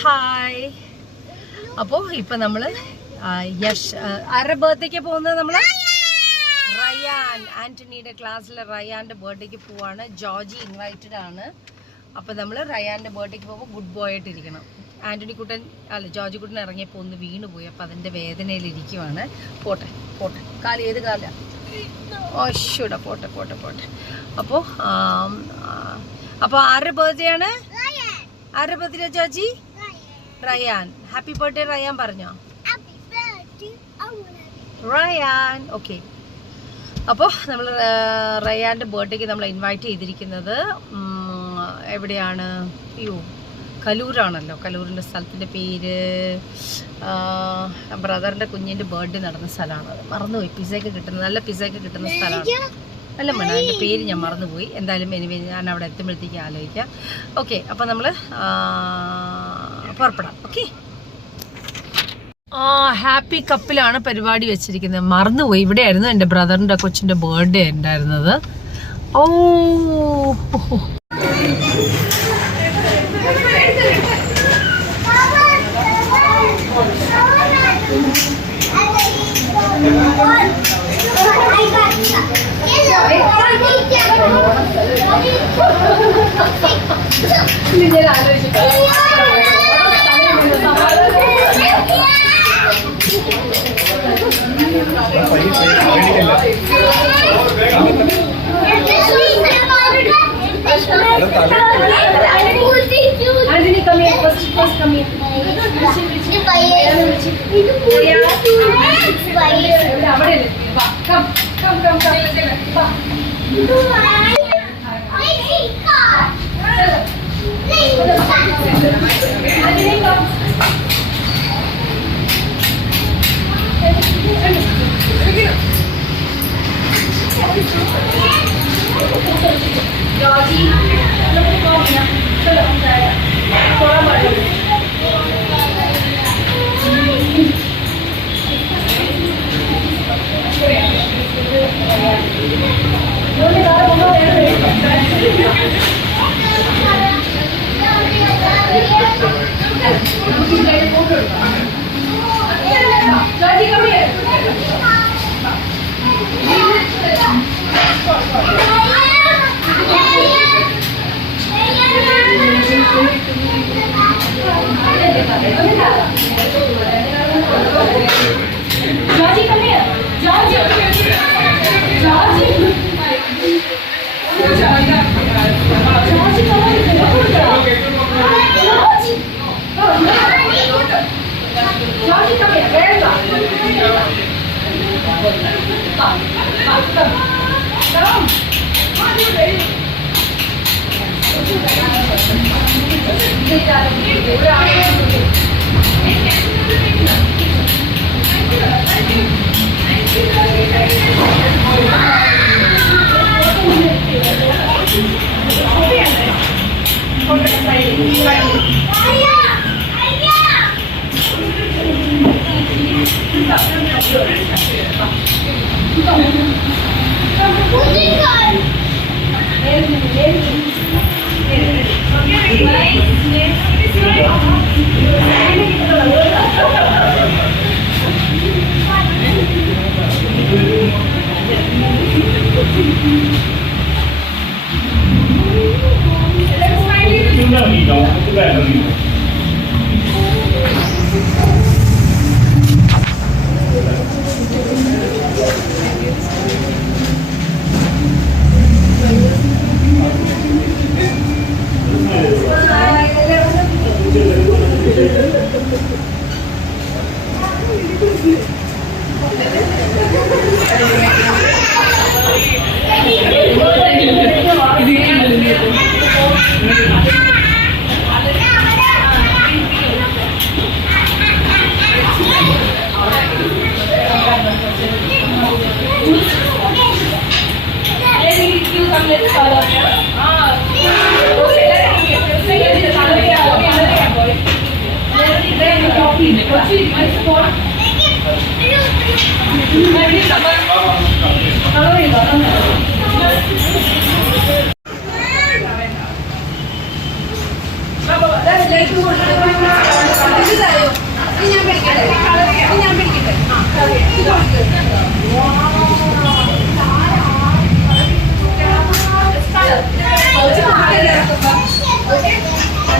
Hi. അപ്പോൾ ഇപ്പം നമ്മൾ യഷ് ആരുടെ ബർത്ത്ഡേക്ക് പോകുന്നത്? നമ്മൾ റയാൻ, ആന്റണിയുടെ ക്ലാസ്സിലെ റയാൻ്റെ ബർത്ത്ഡേക്ക് പോവാണ്. ജോർജി ഇൻവൈറ്റഡ് ആണ്. അപ്പം നമ്മൾ റയാൻ്റെ ബർത്ത്ഡേക്ക് പോകുമ്പോൾ ഗുഡ് ബോയ് ആയിട്ടിരിക്കണം. ആന്റണി കുട്ടൻ ജോർജി കുട്ടൻ ഇറങ്ങിയപ്പോൾ ഒന്ന് വീണുപോയി. അപ്പം അതിൻ്റെ വേദനയിലിരിക്കുവാണ്. പോട്ടെ പോട്ടെ, കാല് ഏത് കാല ഓശൂടാ, പോട്ടെ പോട്ടെ പോട്ടെ. അപ്പോൾ ആരുടെ ബർത്ത്ഡേ ആണ്? ആരുടെ birthday Georgie? Ryan. Happy birthday Ryan പറഞ്ഞോ? റയാൻ. ഓക്കെ. അപ്പോൾ നമ്മൾ റയാൻ്റെ ബർത്ത്ഡേക്ക് നമ്മൾ ഇൻവൈറ്റ് ചെയ്തിരിക്കുന്നത് എവിടെയാണ്? അയ്യോ, കലൂരാണല്ലോ. കലൂരിൻ്റെ സ്ഥലത്തിൻ്റെ പേര് ബ്രദറിൻ്റെ കുഞ്ഞിൻ്റെ ബർത്ത്ഡേ നടന്ന സ്ഥലമാണ്. മറന്നുപോയി. പിസ്സയൊക്കെ കിട്ടുന്ന, നല്ല പിസ്സയൊക്കെ കിട്ടുന്ന സ്ഥലമാണ്. അല്ല മേഡം, അതിൻ്റെ പേര് ഞാൻ മറന്നുപോയി. എന്തായാലും എനിവേ ഞാൻ അവിടെ എത്തുമ്പോഴത്തേക്ക് ആലോചിക്കാം. ഓക്കെ, അപ്പോൾ നമ്മൾ പുറപ്പെടാം. ഓക്കെ. ഹാപ്പി കപ്പിലാണ് പരിപാടി വെച്ചിരിക്കുന്നത്. മറന്നുപോയി. ഇവിടെയായിരുന്നു എൻ്റെ ബ്രദറിൻ്റെ കൊച്ചിൻ്റെ ബർത്ത്ഡേ ഉണ്ടായിരുന്നത്. ഓ,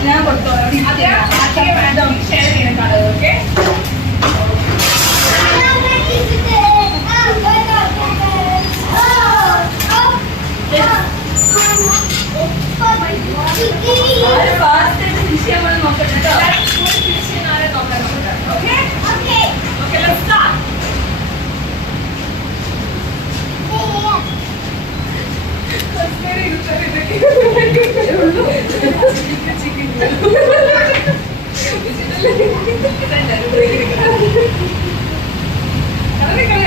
ഞാൻ കൊടുത്തു ഷെയർ ചെയ്യണം കളർ. ഓക്കെ ഫാസ്റ്റ് ഫിനിഷ് ചെയ്യാൻ വേണ്ടി നോക്കട്ടെ കേട്ടോ. ഫിനിഷ് ചെയ്യുന്ന ആരെ നോക്കാൻ നോക്കട്ടെ. Okay okay let's start.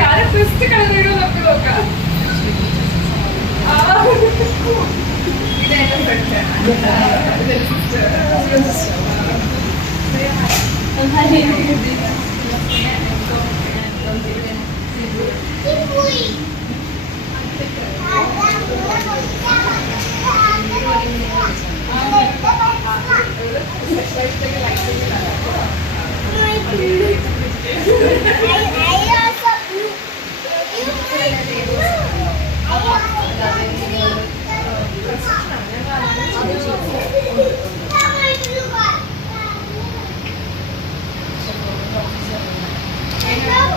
ആരെ ഫസ്റ്റ് കളർ ചെയ്യണോ നമുക്ക് നോക്കാം. ഇതെല്ലാം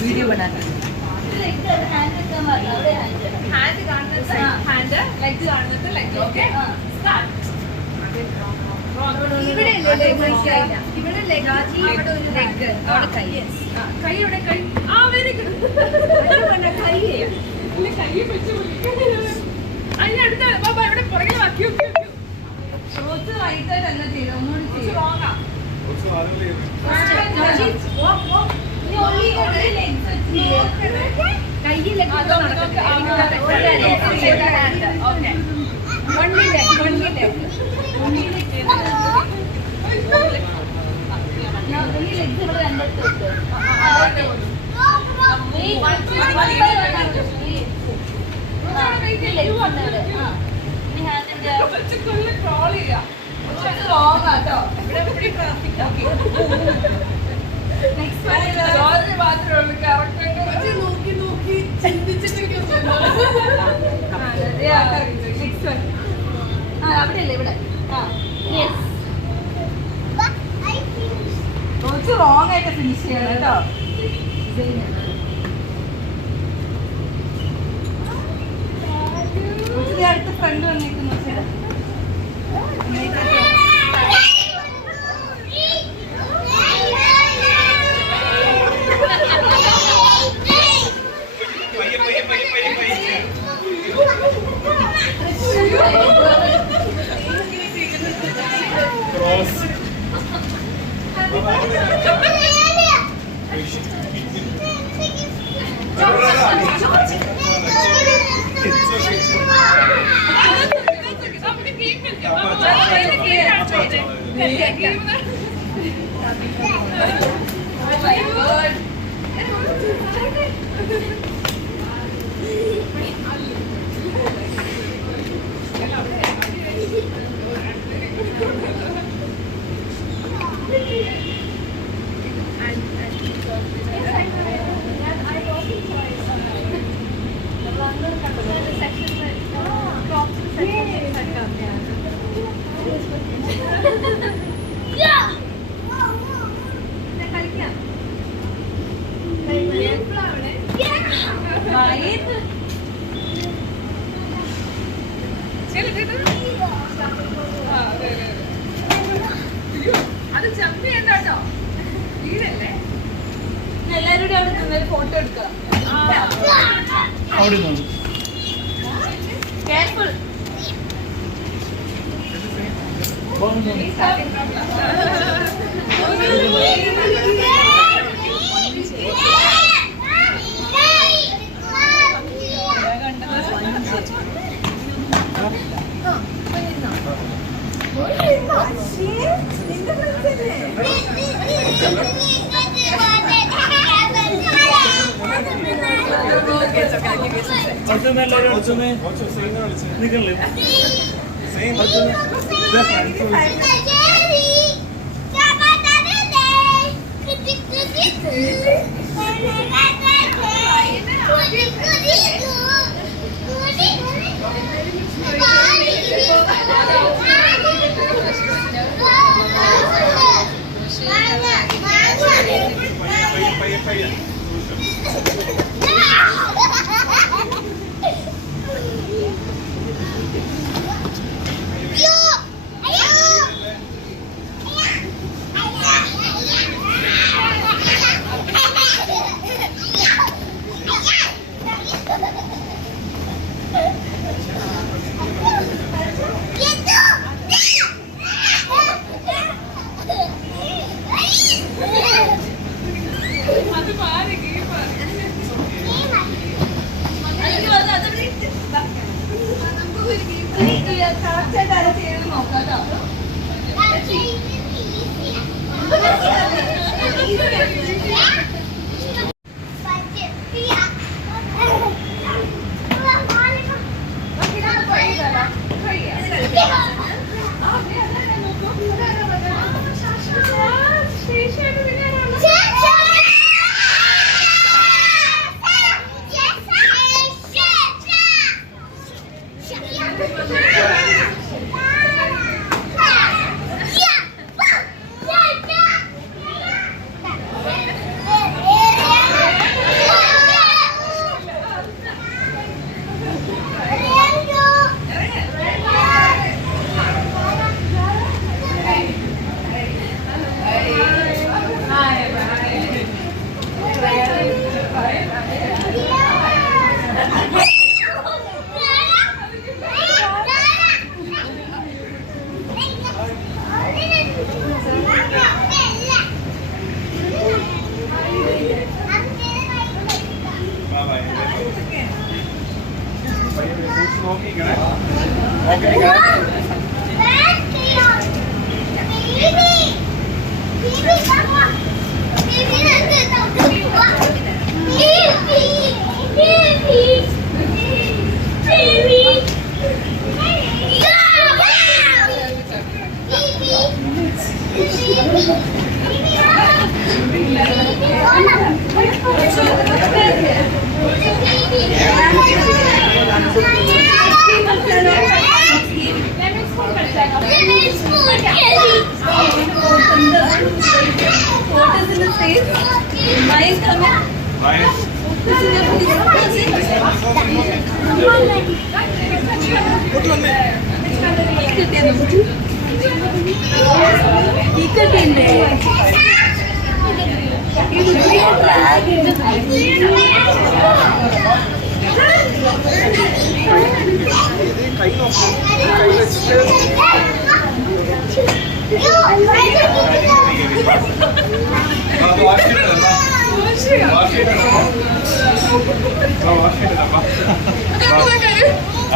वीडियो बनाना हैंड കാണുന്നത് ഹാൻഡ് ലെഗ് കാണുന്നത് ലെഗ് ഓക്കേ സ്റ്റാർട്ട് ഇവിടെ ഇവിടെ ലെഗാജി ഇവിടെ ഒരു ലെഗ് അവിടെ കൈ കൈ ഇവിടെ കൈ ആ വെരി ഗുഡ് കൈ ഇല്ല കൈ വെച്ച് അതിന് അടുത്ത ബാബാ ഇവിടെ പുറകിൽ വാക്കി റോസ് റൈറ്റ് ആയിട്ട് അല്ല ചെയ്യണം ഒന്നുകൂടി ചെയ്യും റോങ്ങാ അവിടെയല്ലേ ഇവിടെ കുറച്ച് റോങ് ആയിട്ട് ഫിനിഷ് ചെയ്യണം കേട്ടോ അടുത്ത ഫ്രണ്ട് വന്നിരിക്കുന്നു. അത് ജമ്പ് ചെയ്യണ്ടോ? വീടല്ലേ? എല്ലാവരും അവിടെ നിന്ന് ഫോട്ടോ എടുക്കാം. Careful.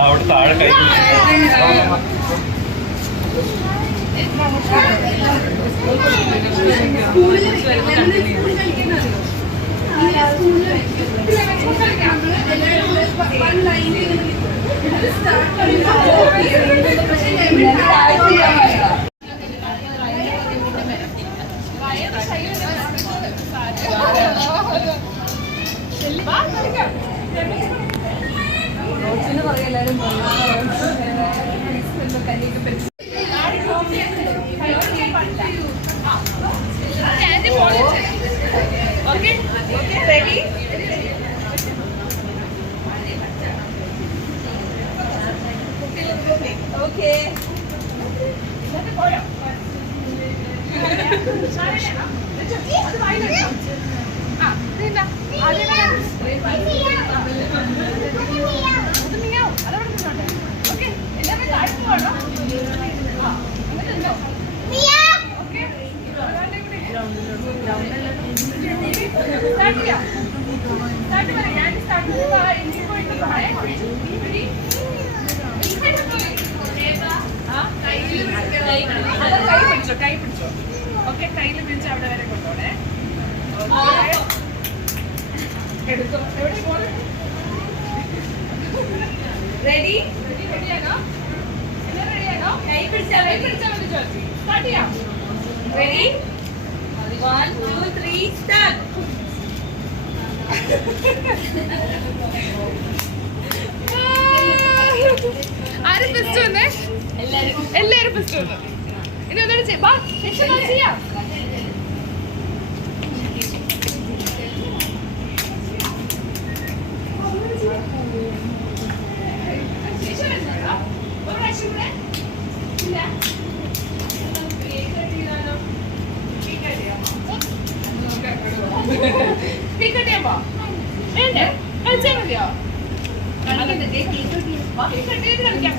അവിടെ താഴെ കൈ കൈ പിടിച്ചോ. ഓക്കെ, കയ്യിൽ പിടിച്ച് അവിടെ വരെ കൊണ്ടോണേ. എടുത്തോ. എവിടെ പോണേ? റെഡി? റെഡിയാണോ? എല്ലാം റെഡിയാണോ? കൈ പിടിച്ചാൽ മതി ചോദിച്ചു. സ്റ്റാർട്ട് ചെയ്യാം. റെഡി? 1 2 3 സ്റ്റാർട്ട്. ആരും ഫസ്റ്റ് വന്നേ? എല്ലാരും ഫസ്റ്റ് വന്നു. ഇനി ഒന്നുകൂടെ ചെയ്യാം. വേണ്ടേ? കളിച്ചാൽ മതിയോ? കളിക്കാം.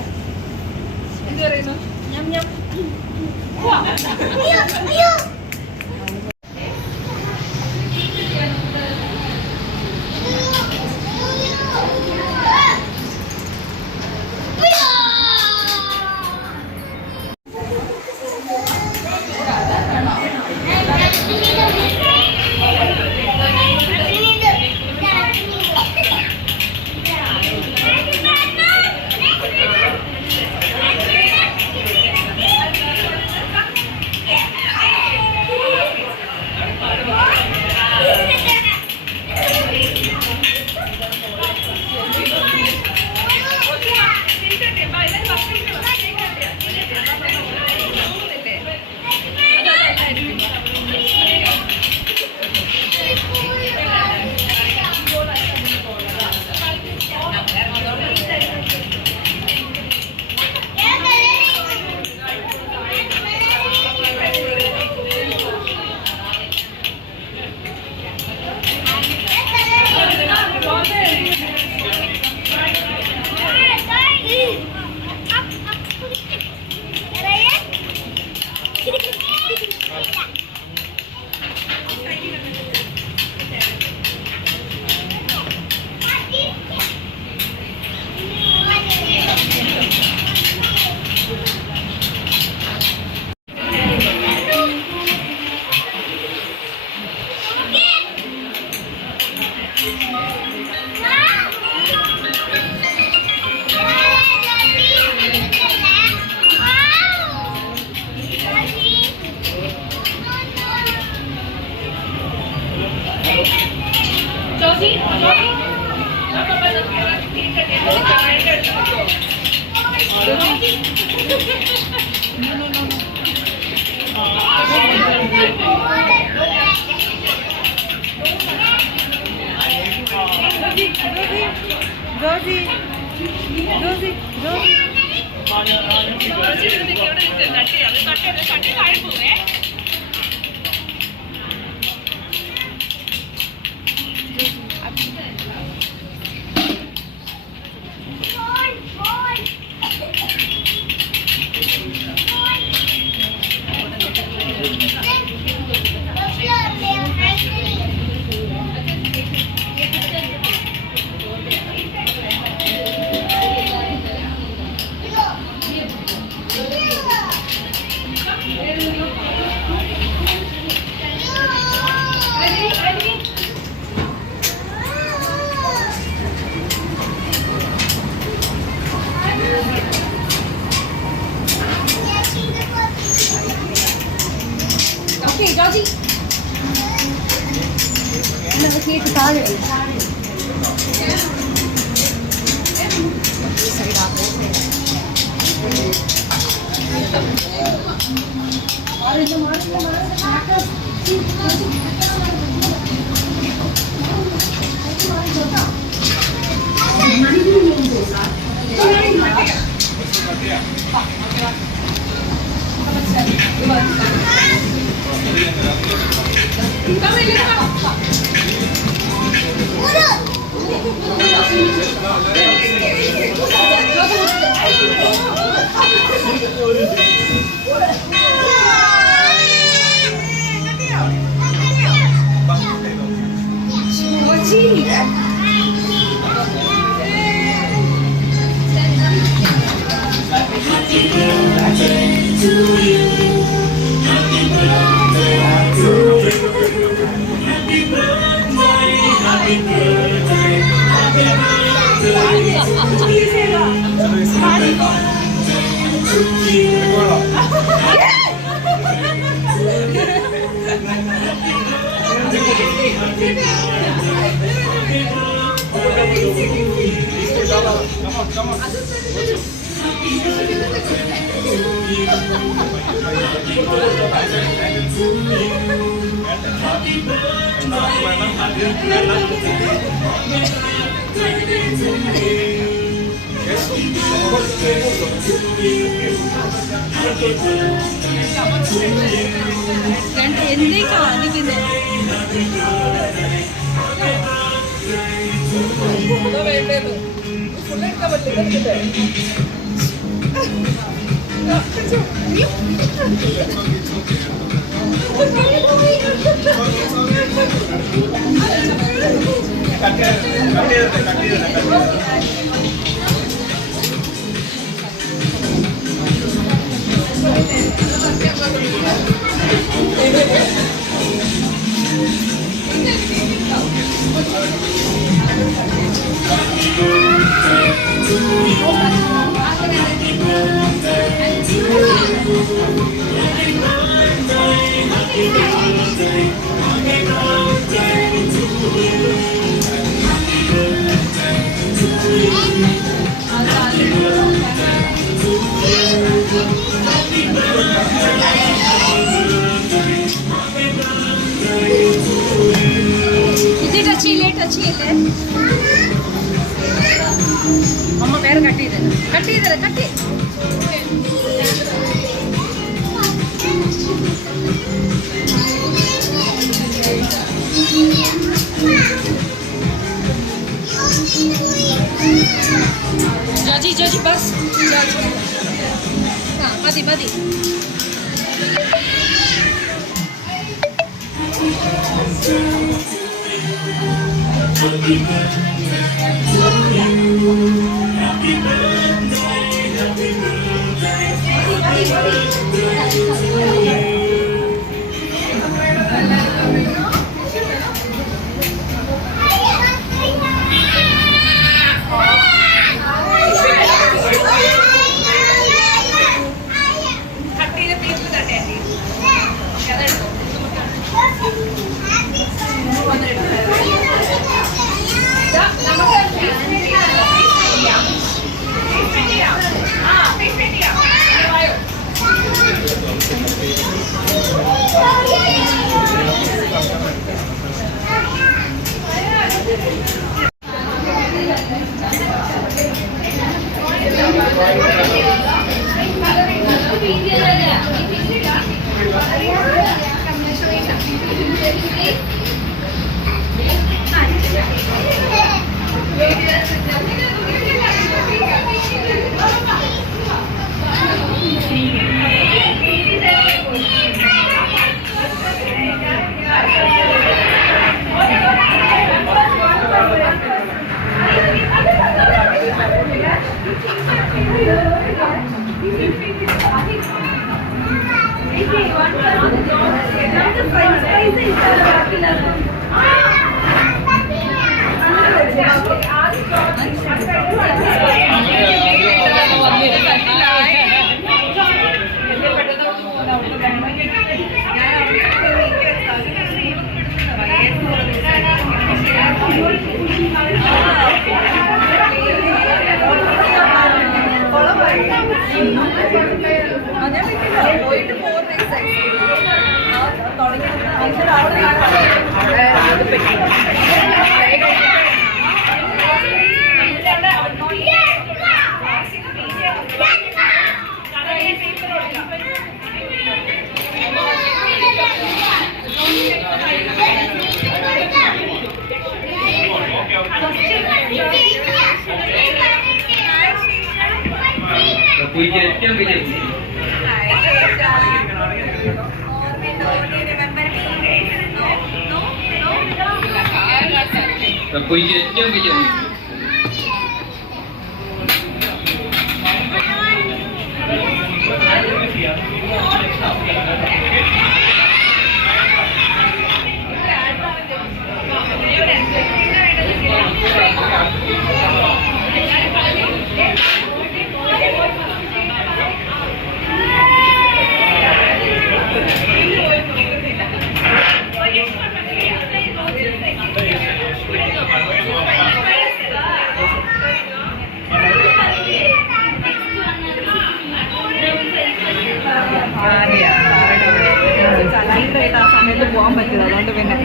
എന്ത് പറയുന്നു? ജോജി കേക്ക് താഴെ എന്തേ കാണിക്കുന്നത് വേണ്ടത് ഫുൾ എടുക്കാൻ പറ്റില്ല. ഇത് ടച്ച് ചെയ്യില്ലേ അമ്മ വേറെ കട്ട് ചെയ്തത് ജോജി ബസ് മതി Happy birthday to you. Happy birthday, happy birthday, happy birthday to you. പോയിട്ട് 4 days ആയി തുടങ്ങി. ഏറ്റവും വലിയ ഏറ്റവും വലിയ ആ സമയത്ത് പോകാൻ പറ്റില്ല, അതുകൊണ്ട് പിന്നെ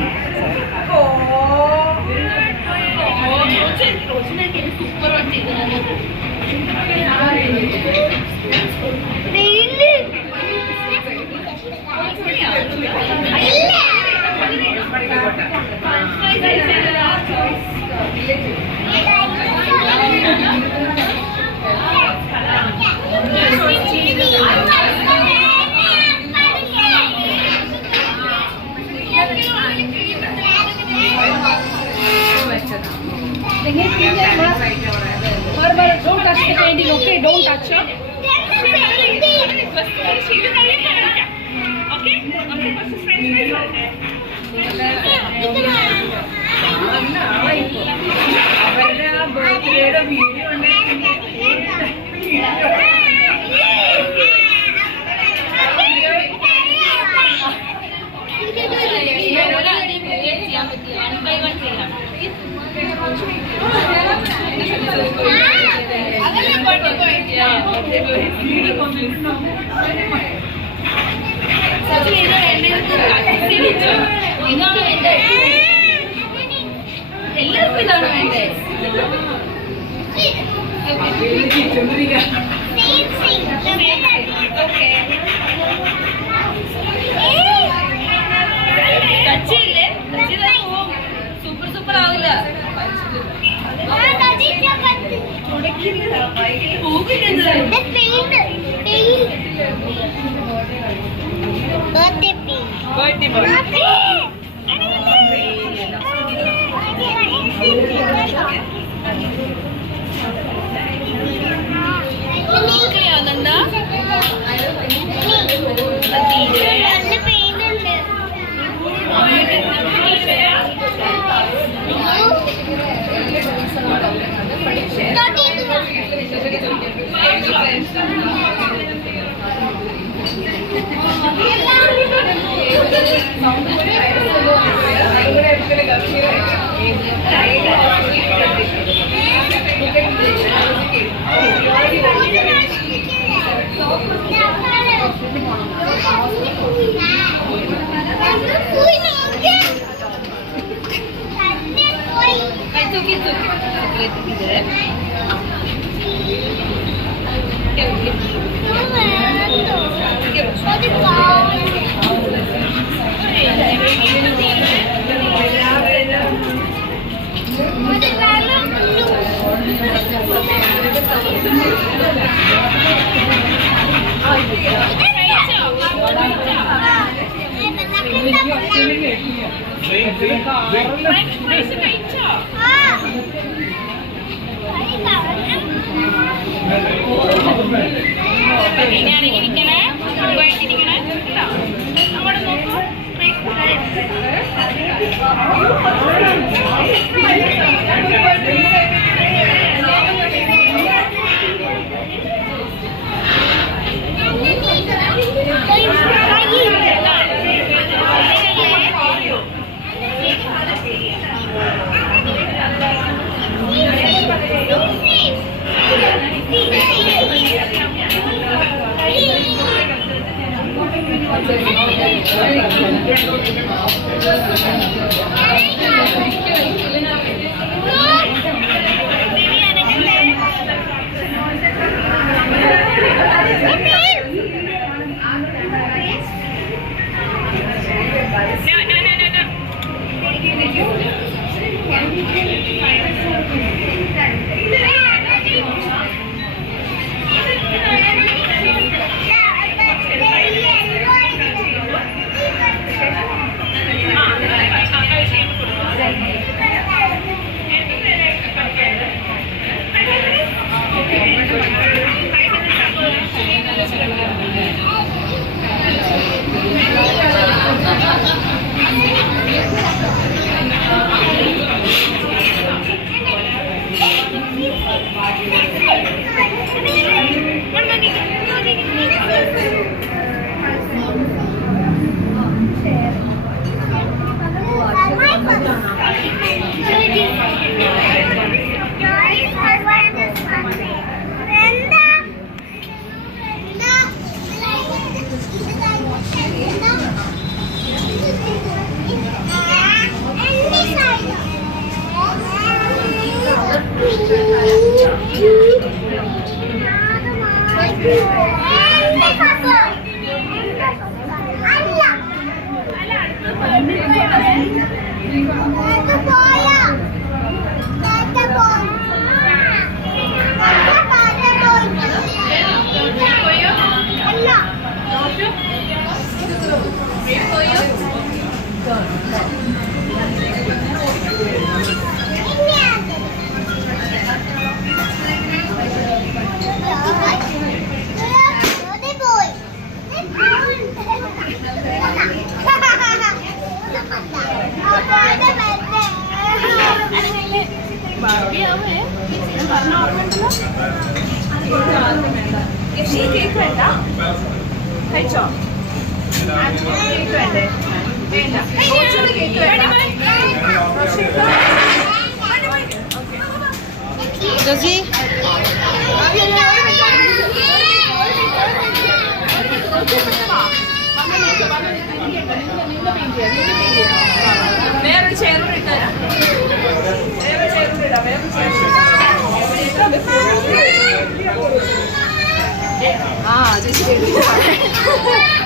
Don't touch the painting, okay? Don't touch it. അവരുടെ ആ ബർത്ത്ഡേയുടെ വീഡിയോ എല്ലാവർക്കും ഇതാണ് വേണ്ടേ? ടച്ചില്ലേ? സൂപ്പർ സൂപ്പർ ആവില്ല. ഇങ്ങനെയാണെങ്കിൽ ഇരിക്കണേ, ഇരിക്കണേ. അങ്ങോട്ട് നോക്കൂ. ജോസി വേറൊരു ചെയർ ഇട്ടുതരാം. വേറെ ചെയർ ഇടാം. വേറെ ആ ചേച്ചി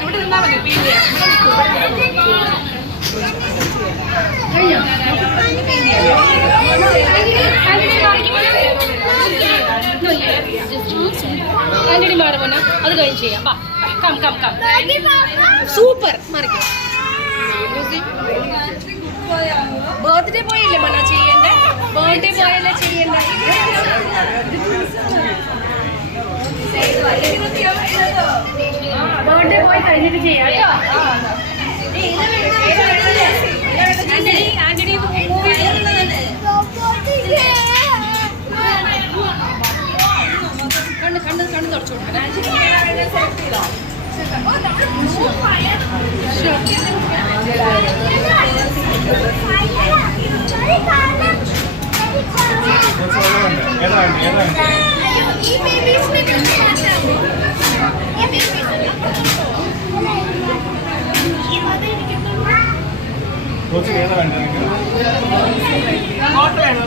ഇവിടെ നിന്നാ മതി. പീലിയ ആന്റണി മാറുമോന അത് കഴിഞ്ഞ് ചെയ്യാം. കം കം കം സൂപ്പർ മറിക്കും. ബർത്ത്ഡേ പോയല്ലേ മന ചെയ്യണ്ടേ? ബർത്ത്ഡേ പോയല്ലേ ചെയ്യണ്ടേ? ബർത്ത്ഡേ പോയി കഴിഞ്ഞിട്ട് ചെയ്യാം. ആന്റണി കണ്ണ് കണ്ണ് കണ്ണ് തുടച്ചു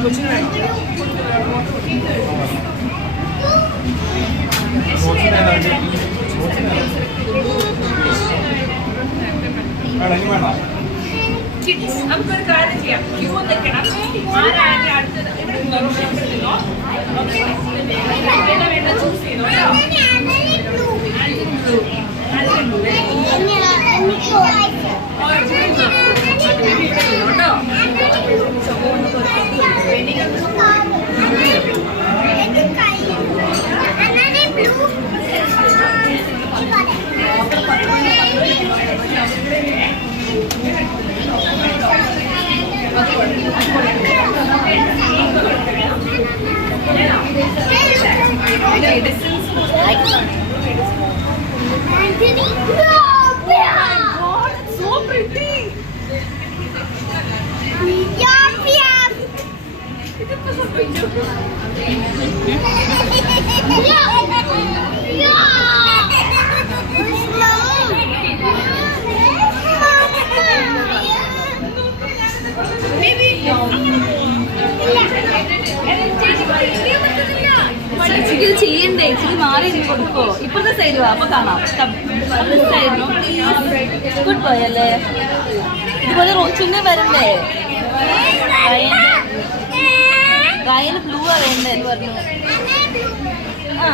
കൊച്ചിന് വേണം. നമുക്കൊരു കാര്യം ചെയ്യാം. ക്യൂ നിൽക്കണം. ആരായാലും അടുത്തത് ഇവിടെ നിന്നോ. വേണ്ട ചൂസ് ചെയ്തോ. So pretty. ചേച്ചിക്ക് ഇത് ചെയ്യണ്ടേ? ഇച്ചിരി മാറി ഇരുന്ന് കൊടുക്കോ? ഇപ്പഴത്തെ സൈഡ് വാ, അപ്പൊ കാണാം. ഗുഡ് ബോയ് അല്ലേ? ഇതുപോലെ ചുങ്ങ വരണ്ടേ? റയന് ബ്ലൂ അറിയണ്ടേ എന്ന് പറഞ്ഞു. ആ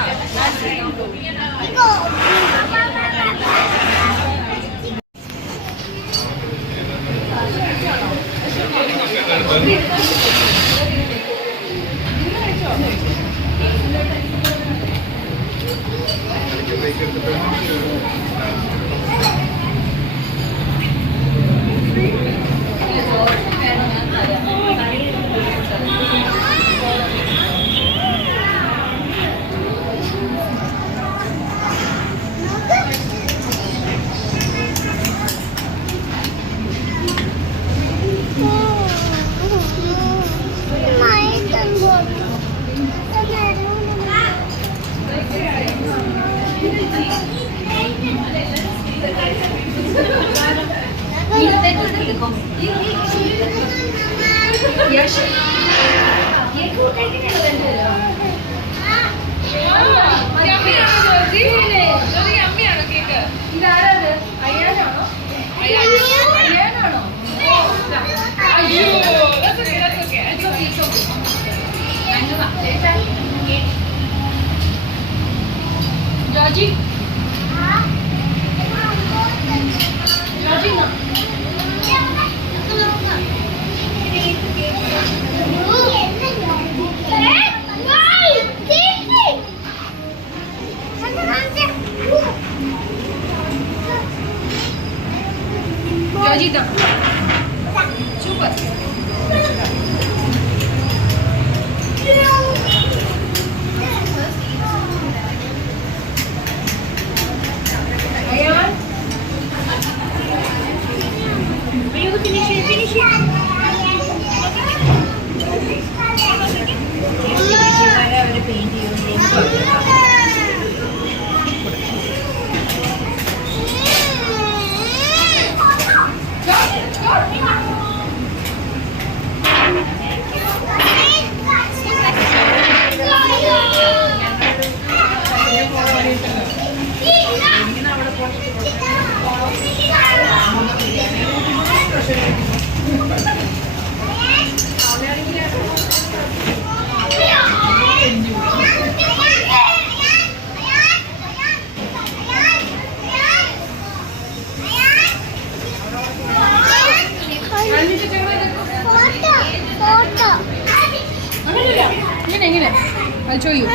I'll show you.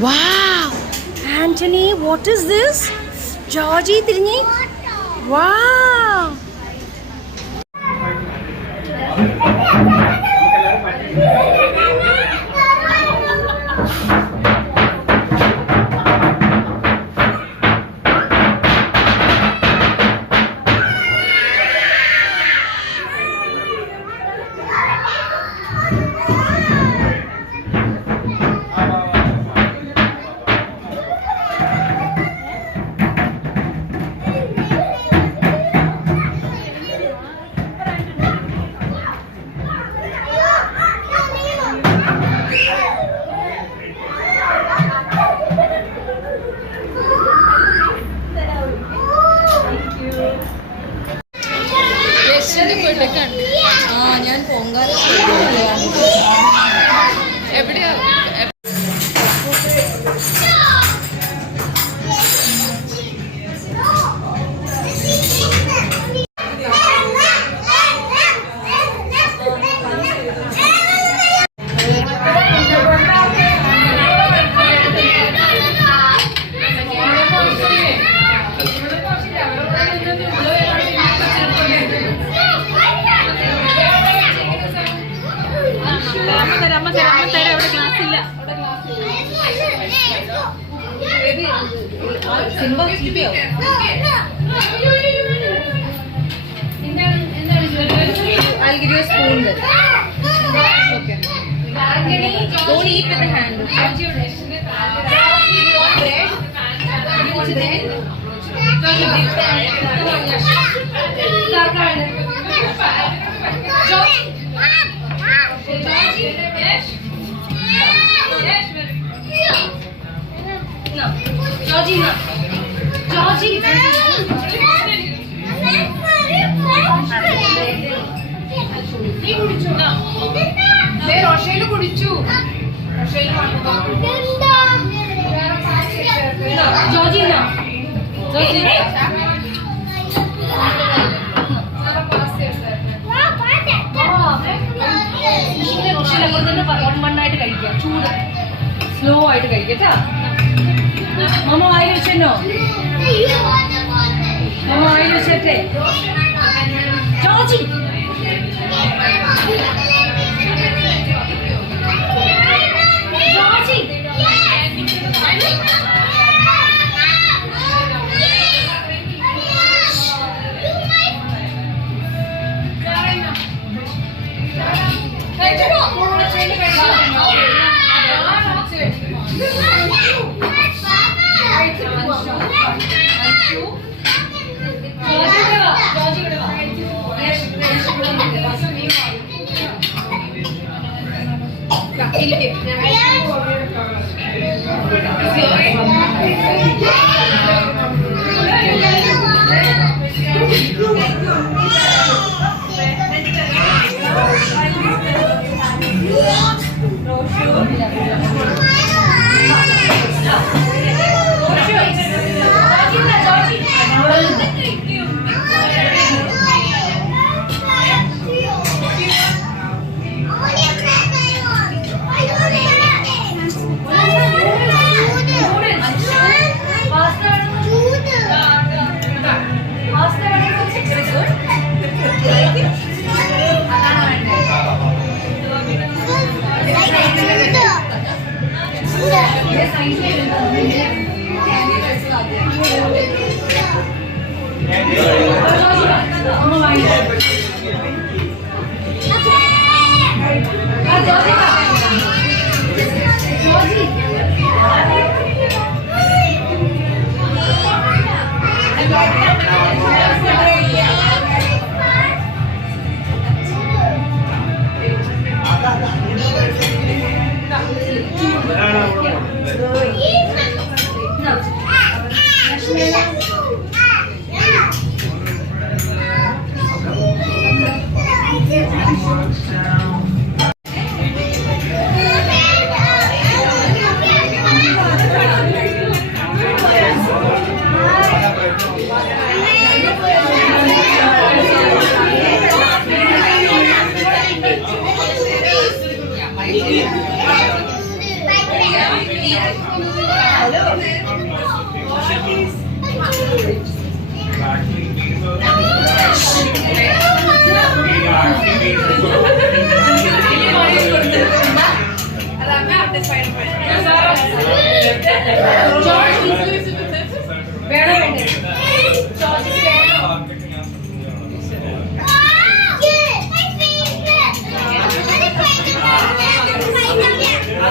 Wow! Anthony, what is this? Georgie, തിരിഞ്ഞി. Wow! ഞാൻ പൊങ്കാല എവിടെയാ അമ്മ തരാം ഇവിടെ ഗ്ലാസ് ഇല്ല. Simba ചീത്തയോ? I'll give you a spoon then. Okay. Don't eat with the hand. റോഷയില് കുടിച്ചു. മണ്ണായിട്ട് കഴിക്കാം, ചൂട് സ്ലോ ആയിട്ട് കഴിക്കട്ടാ. മമ്മ വായിൽ വെച്ചോ, മമ്മ വായിൽ വെച്ചേ. ജോജി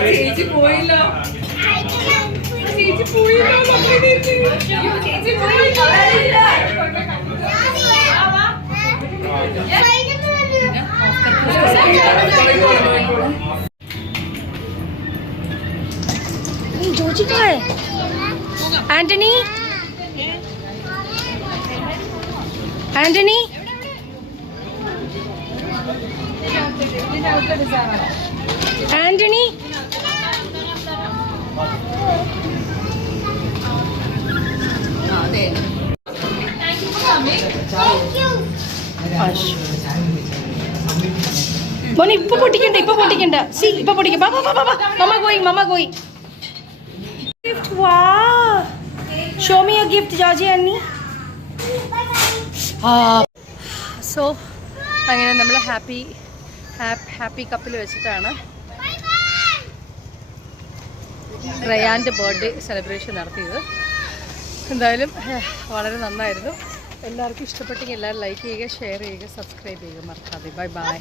ചേച്ചി പോയില്ലോ, ചേച്ചി പോയില്ലോ, ചേച്ചി പോയില്ലോ. जोजी कहाँ है? एंटनी, एंटनी, एंटनी, മോനെ ഇപ്പൊ പൊട്ടിക്കണ്ട, ഇപ്പൊ പൊട്ടിക്കണ്ട. സി ഇപ്പൊ പൊട്ടിക്ക. മമ്മ going. Wow! Show me your gift, Georgie Annie. So, അങ്ങനെ നമ്മൾ ഹാപ്പി കപ്പിൽ വെച്ചിട്ടാണ് റയാൻ്റെ ബർത്ത്ഡേ സെലിബ്രേഷൻ നടത്തിയത്. എന്തായാലും വളരെ നന്നായിരുന്നു. എല്ലാവർക്കും ഇഷ്ടപ്പെട്ടെങ്കിൽ എല്ലാവരും ലൈക്ക് ചെയ്യുക, ഷെയർ ചെയ്യുക, സബ്സ്ക്രൈബ് ചെയ്യുക മറക്കാതെ. Bye bye.